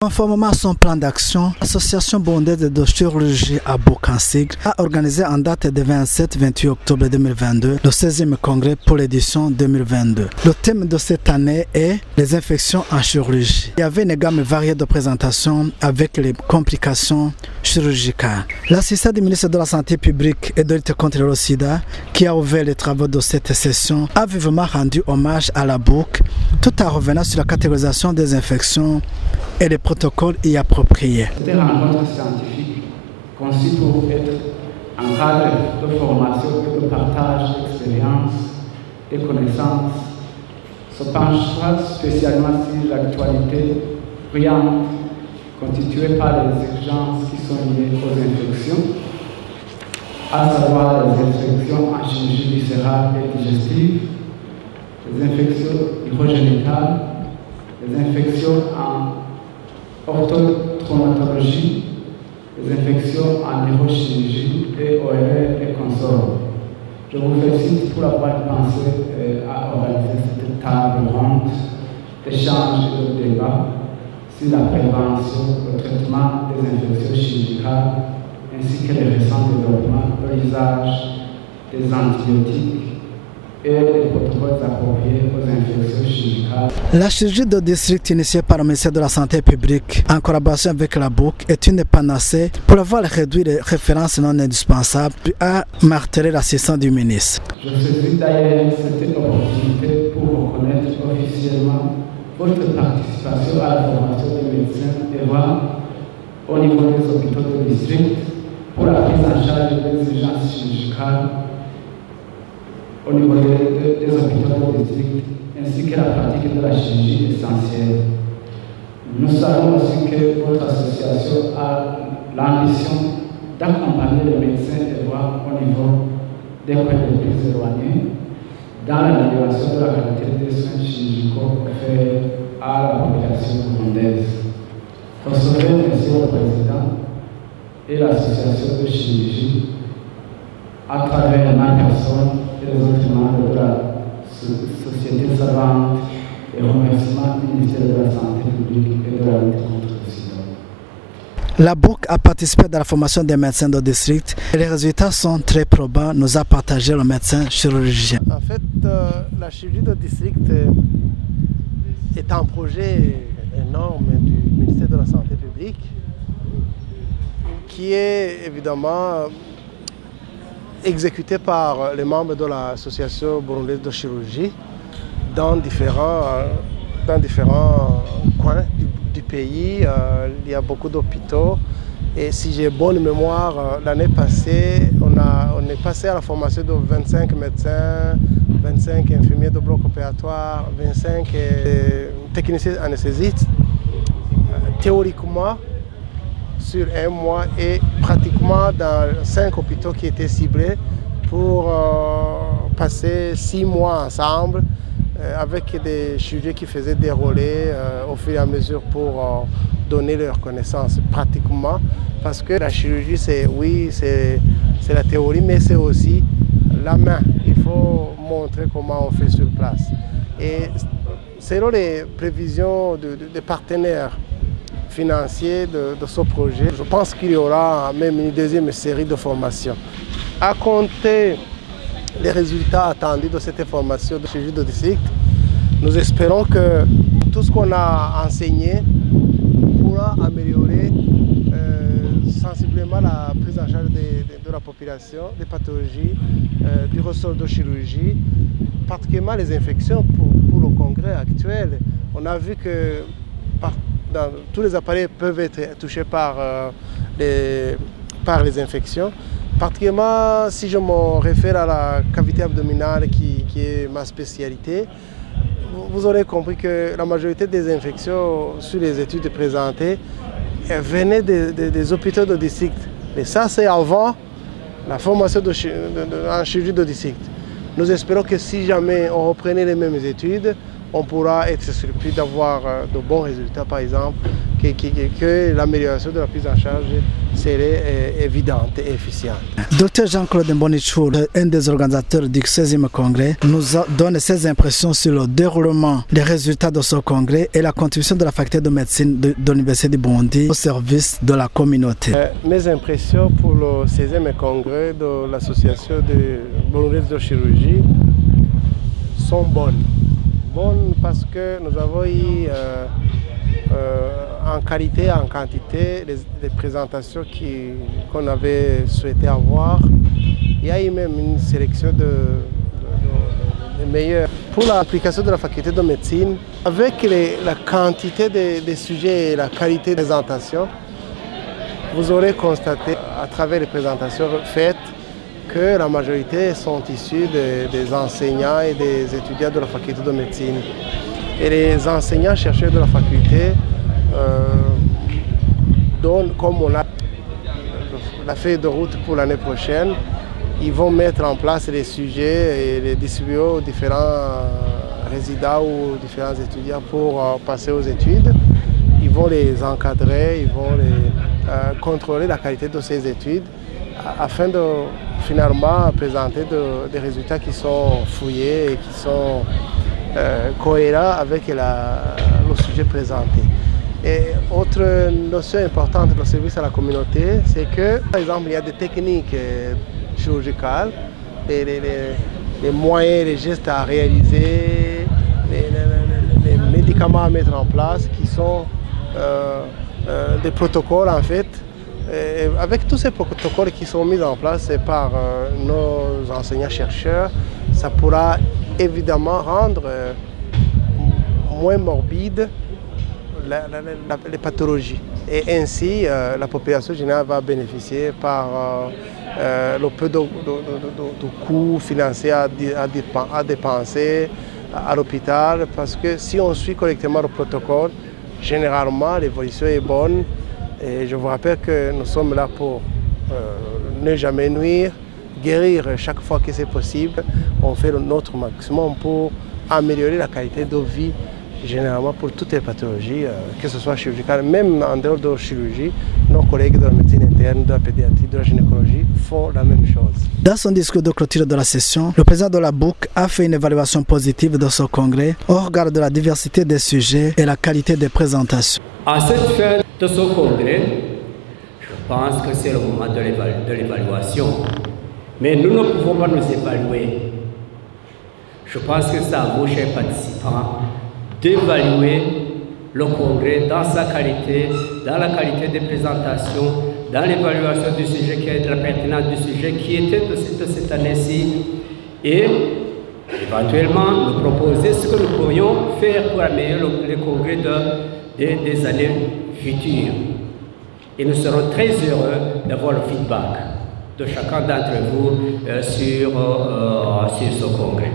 Conformément à son plan d'action, l'Association burundaise de chirurgie à Bouk-en-Sigle a organisé en date de 27-28 octobre 2022 le 16e congrès pour l'édition 2022. Le thème de cette année est les infections en chirurgie. Il y avait une gamme variée de présentations avec les complications chirurgicales. L'assistant du ministre de la Santé publique et de lutte contre le sida, qui a ouvert les travaux de cette session, a vivement rendu hommage à la Bouk, tout en revenant sur la catégorisation des infections et les protocoles y appropriés. Cette rencontre scientifique conçue pour être un cadre de formation et de partage d'expériences et connaissances se penchera spécialement sur l'actualité brillante constituée par les urgences qui sont liées aux infections, à savoir les infections en chirurgie viscérale et digestive, les infections urogénitales, les infections en orthotraumatologie, les infections en neurochirurgie et ORL et consorts. Je vous félicite pour avoir pensé à organiser cette table ronde d'échange et de débat sur la prévention, le traitement des infections chirurgicales ainsi que les récents développements de l'usage des antibiotiques et les protocoles appropriés aux infections chirurgicales. La chirurgie de district initiée par le ministère de la Santé publique en collaboration avec la Bouk est une panacée pour avoir réduit les références non indispensables, puis a martelé l'assistant du ministre. Je saisis d'ailleurs cette opportunité pour reconnaître officiellement votre participation à la formation des médecins et voir au niveau des hôpitaux de district pour la prise en charge des urgences chirurgicales au niveau des hôpitaux de district, ainsi que la pratique de la chirurgie essentielle. Nous savons aussi que votre association a l'ambition d'accompagner les médecins et voir au niveau des coins les plus éloignés dans l'amélioration de la qualité des soins chirurgicaux offerts à la population burundaise. Recevez, Monsieur le Président, et l'association de chirurgie à travers ma personne et les autres membres de la société savante et remerciements du ministère de la Santé publique et de la lutte contre le sida. La Bouk a participé dans la formation des médecins de district et les résultats sont très probants, nous a partagé le médecin chirurgien. En fait, la chirurgie de district est un projet énorme du ministère de la Santé publique qui est évidemment exécuté par les membres de l'association burundaise de chirurgie dans différents coins du pays. Il y a beaucoup d'hôpitaux et si j'ai bonne mémoire, l'année passée, on est passé à la formation de 25 médecins, 25 infirmiers de bloc opératoire, 25 techniciens anesthésistes. Théoriquement, sur un mois et pratiquement dans 5 hôpitaux qui étaient ciblés pour passer 6 mois ensemble avec des chirurgiens qui faisaient des relais au fur et à mesure pour donner leurs connaissances pratiquement. Parce que la chirurgie, c'est la théorie, mais c'est aussi la main. Il faut montrer comment on fait sur place. Et selon les prévisions des partenaires financiers de ce projet, je pense qu'il y aura même une deuxième série de formations. À compter les résultats attendus de cette formation de chirurgie de district, nous espérons que tout ce qu'on a enseigné pourra améliorer sensiblement la prise en charge de la population, des pathologies, du ressort de chirurgie, particulièrement les infections pour le congrès actuel. On a vu que tous les appareils peuvent être touchés par les infections. Particulièrement si je me réfère à la cavité abdominale qui est ma spécialité, vous aurez compris que la majorité des infections sur les études présentées venaient des hôpitaux de district. Mais ça, c'est avant la formation en chirurgie de district. Nous espérons que si jamais on reprenait les mêmes études, on pourra être surpris d'avoir de bons résultats, par exemple, que l'amélioration de la prise en charge serait évidente et efficiente. Dr Jean-Claude Mbonichour, un des organisateurs du 16e congrès, nous donne ses impressions sur le déroulement des résultats de ce congrès et la contribution de la faculté de médecine de l'Université du Burundi au service de la communauté. Mes impressions pour le 16e congrès de l'association de burundaise de chirurgie sont bonnes. Bonnes parce que nous avons eu en qualité et en quantité les présentations qu'on avait souhaité avoir. Il y a eu même une sélection de meilleurs. Pour l'application de la faculté de médecine, avec la quantité des sujets et la qualité des présentations, vous aurez constaté à travers les présentations faites que la majorité sont issus des enseignants et des étudiants de la faculté de médecine. Et les enseignants chercheurs de la faculté donnent, comme on a la feuille de route pour l'année prochaine, ils vont mettre en place les sujets et les distribuer aux différents résidents ou aux différents étudiants pour passer aux études. Ils vont les encadrer, ils vont contrôler la qualité de ces études afin de finalement présenter des résultats qui sont fouillés et qui sont cohérents avec le sujet présenté. Et autre notion importante du service à la communauté, c'est que, par exemple, il y a des techniques chirurgicales, les moyens, les gestes à réaliser, les médicaments à mettre en place qui sont des protocoles en fait. Et avec tous ces protocoles qui sont mis en place par nos enseignants-chercheurs, ça pourra évidemment rendre moins morbide les pathologies. Et ainsi, la population générale va bénéficier par le peu de coûts financiers à dépenser à l'hôpital, parce que si on suit correctement le protocole, généralement l'évolution est bonne. Et je vous rappelle que nous sommes là pour ne jamais nuire, guérir chaque fois que c'est possible. On fait notre maximum pour améliorer la qualité de vie, généralement pour toutes les pathologies, que ce soit chirurgicales, même en dehors de la chirurgie. Nos collègues de la médecine interne, de la pédiatrie, de la gynécologie font la même chose. Dans son discours de clôture de la session, le président de la BUC a fait une évaluation positive de ce congrès au regard de la diversité des sujets et la qualité des présentations. À cette fin de ce congrès, je pense que c'est le moment de l'évaluation. Mais nous ne pouvons pas nous évaluer. Je pense que c'est à vous, chers participants, d'évaluer le congrès dans sa qualité, dans la qualité des présentations, dans l'évaluation du sujet, de la pertinence du sujet qui était de cette année-ci, et éventuellement nous proposer ce que nous pourrions faire pour améliorer le congrès des années futures. Et nous serons très heureux d'avoir le feedback de chacun d'entre vous sur ce congrès.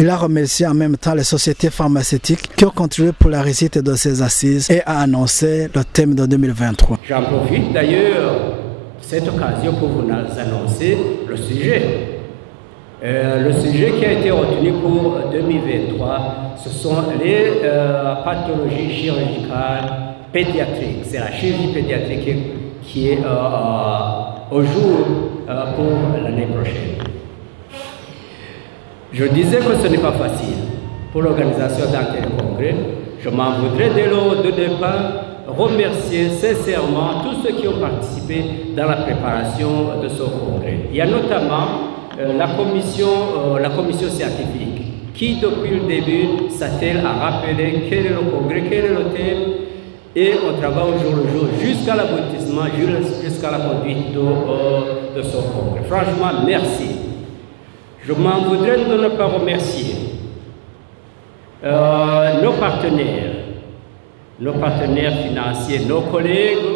Il a remercié en même temps les sociétés pharmaceutiques qui ont contribué pour la réussite de ces assises et a annoncé le thème de 2023. J'en profite d'ailleurs de cette occasion pour vous annoncer le sujet. Le sujet qui a été retenu pour 2023, ce sont les pathologies chirurgicales pédiatriques. C'est la chirurgie pédiatrique qui est au jour pour l'année prochaine. Je disais que ce n'est pas facile pour l'organisation d'un tel congrès. Je m'en voudrais dès le départ remercier sincèrement tous ceux qui ont participé dans la préparation de ce congrès. Il y a notamment la commission scientifique qui, depuis le début, s'attelle à rappeler quel est le congrès, quel est le thème, et on travaille au jour le jour jusqu'à l'aboutissement, jusqu'à la conduite de ce congrès. Franchement, merci. Je m'en voudrais de ne pas remercier nos partenaires financiers, nos collègues,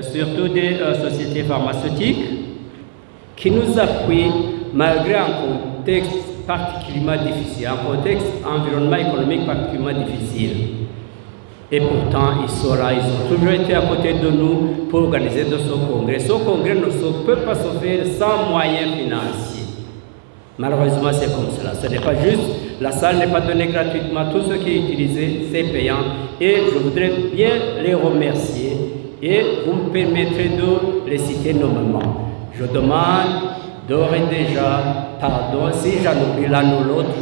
surtout des sociétés pharmaceutiques, qui nous appuient malgré un contexte particulièrement difficile, un contexte environnement économique particulièrement difficile. Et pourtant, ils sont là, ils ont toujours été à côté de nous pour organiser de ce congrès. Ce congrès ne peut pas se faire sans moyens financiers. Malheureusement, c'est comme cela. Ce n'est pas juste La salle n'est pas donnée gratuitement. Tout ce qui est utilisé, c'est payant. Et je voudrais bien les remercier. Et vous me permettrez de les citer nommément. Je demande d'ores et déjà pardon. Si j'en oublie l'un ou l'autre,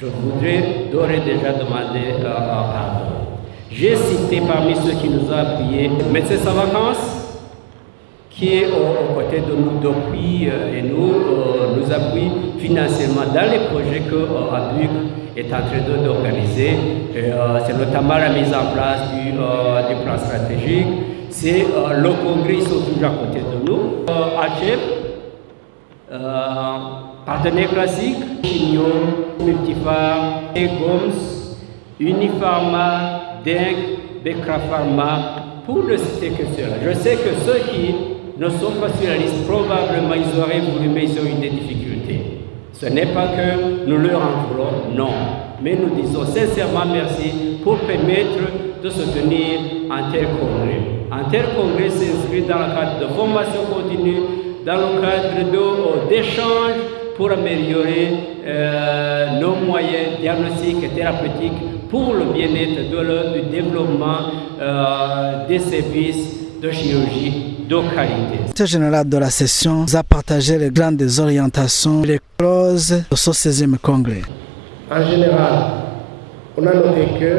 je voudrais d'ores et déjà demander pardon. J'ai cité parmi ceux qui nous ont appuyés Médecins sans vacances, qui est aux côtés de nous depuis et nous appuie financièrement dans les projets que ABUC est en train d'organiser. C'est notamment la mise en place du plan stratégique. C'est le congrès, ils sont toujours à côté de nous. HF, partenaire classique, Chignon, Multifarm, Egoms, Unifarma, DENC, Becra Pharma, pour ne citer que cela. Je sais que ceux qui ne sont pas sur la liste, probablement ils auraient voulu, mais ils ont eu des difficultés. Ce n'est pas que nous leur en voulons, non. Mais nous disons sincèrement merci pour permettre de se tenir un tel congrès. Un tel congrès s'inscrit dans le cadre de formation continue, dans le cadre d'échanges pour améliorer nos moyens diagnostiques et thérapeutiques pour le bien-être du développement des services de chirurgie de qualité. Le directeur général de la session a partagé les grandes orientations et les clauses de ce 16e congrès. En général, on a noté que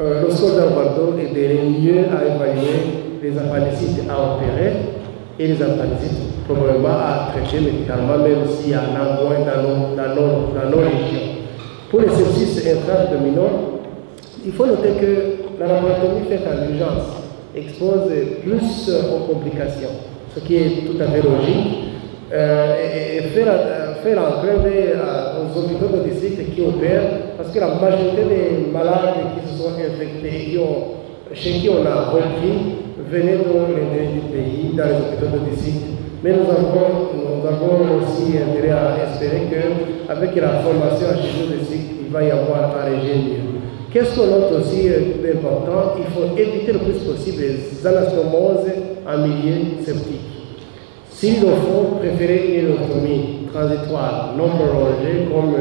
le soldat Bordeaux est mieux à évaluer les appendicites à opérer et les appendicites probablement à traiter médicalement, même s'il y en a moins dans nos régions. Pour les sepsis intra-abdominaux, il faut noter que la laparotomie faite en urgence expose plus aux complications, ce qui est tout à fait logique, et fait l'entraîne aux hôpitaux de district qui opèrent, parce que la majorité des malades qui se sont infectés et chez qui on a repris venaient de l'intérieur du pays, dans les hôpitaux de district. Mais nous avons aussi intérêt à espérer qu'avec la formation à chirurgie de district, il va y avoir un régime mieux. Qu'est-ce qu'on note aussi d'important? Il faut éviter le plus possible les anastomoses en milieu septique. S'il le faut, préférer une autonomie transitoire, non prolongée, comme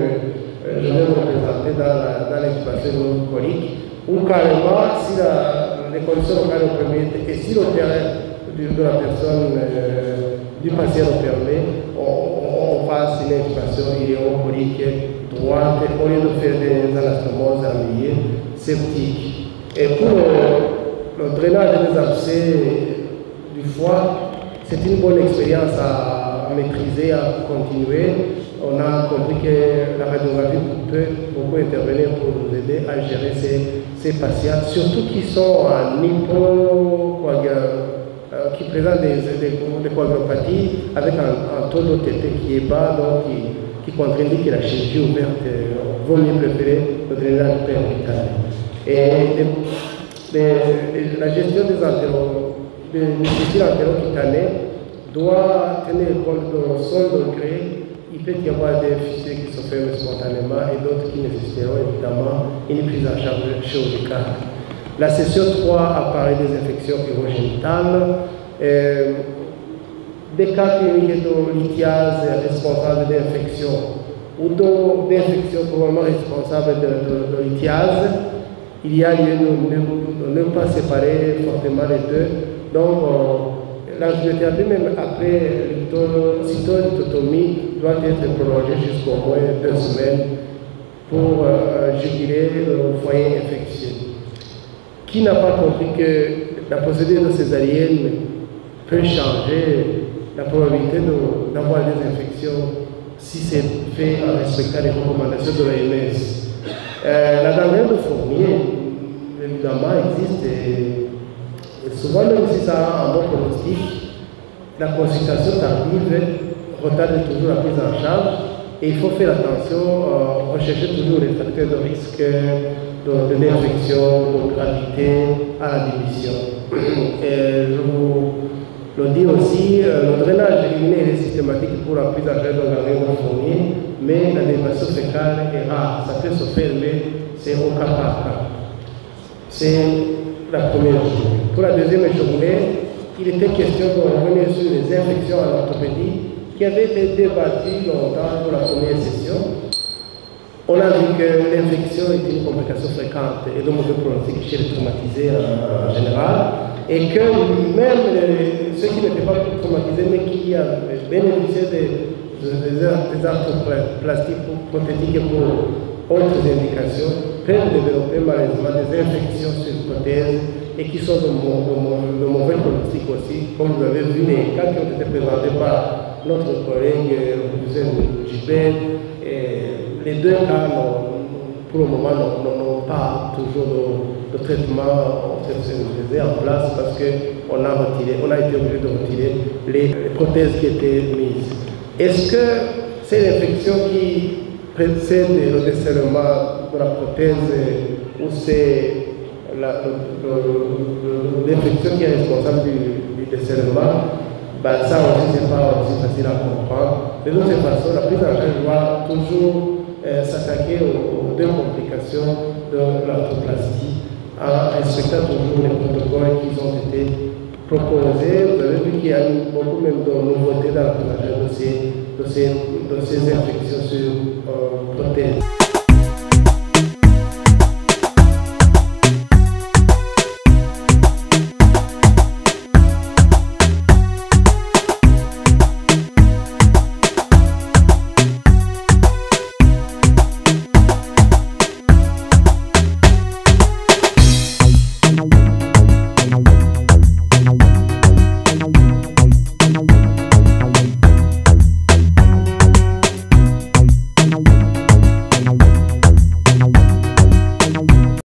je vais vous présenter dans l'intubation colique, ou carrément, si les conditions locales le permettent, et si le terrain de la personne, du patient le permet, on fasse une intubation iléocolique droite au lieu de faire des anastomoses en milieu septique. Et pour le drainage des abcès du foie, c'est une bonne expérience à maîtriser, à continuer. On a compris que la radiographie peut beaucoup intervenir pour nous aider à gérer ces patients, surtout qui sont en qui présentent des coagulopathies avec un taux d'OTP qui est bas, donc qui contre-indique que la chirurgie ouverte vaut mieux préférer le drainage périorbital. Et la gestion des structures entéro-cutanées doit tenir compte de son degré. Il peut y avoir des fissures qui se ferment spontanément et d'autres qui nécessiteront évidemment une prise en charge chirurgicale. La session 3 a parlé des infections urogénitales, des cas cliniques de lithiase responsables d'infection ou d'infection probablement responsable de lithiase. Il y a lieu de ne pas séparer fortement les deux. Donc, l'antibiothérapie, même après cytototomie, doit être prolongée jusqu'au moins 2 semaines pour juguler le foyer infectieux. Qui n'a pas compris que la procédure de césarienne peut changer la probabilité d'avoir des infections si c'est fait en respectant les recommandations de l'OMS. La gangrène de Fournier, évidemment, existe et souvent, même si ça a un bon pronostic, la consultation tardive retarde toujours la prise en charge et il faut faire attention, rechercher toujours les facteurs de risque d'infection, de gravité à la démission. Et je vous le dis aussi, le drainage urinaire est systématique pour la prise en charge de gangrène de Fournier, mais la déviation fécale est rare. Ça peut se faire, mais c'est au cas par cas. C'est la première journée. Pour la deuxième journée, il était question de revenir sur les infections à l'orthopédie qui avaient été débattues longtemps pour la première session. On a vu que l'infection est une complication fréquente et de mauvais pronostic chez les traumatisés en général, et que même ceux qui n'étaient pas traumatisés mais qui bénéficiaient des arthroplastiques prothétiques et pour autres indications peuvent développer malheureusement des infections sur prothèses et qui sont de mauvais pronostic aussi, comme vous avez vu les cas qui ont été présentés par notre collègue Hussein Gilbert. Les deux cas, pour le moment, n'ont pas toujours de traitement en place parce qu'on a été obligé de retirer les prothèses qui étaient mises. Est-ce que c'est l'infection qui précède le desserrement de la prothèse ou c'est l'infection qui est responsable du desserrement? Ça aussi, ce n'est pas aussi facile à comprendre. De toute façon, la prise en charge doit toujours s'attaquer aux deux complications de l'arthroplastie en respectant toujours les protocoles qui ont été proposés. Vous avez vu qu'il y a eu beaucoup même de nouveautés dans la prise en charge de ces infections sur prothèses.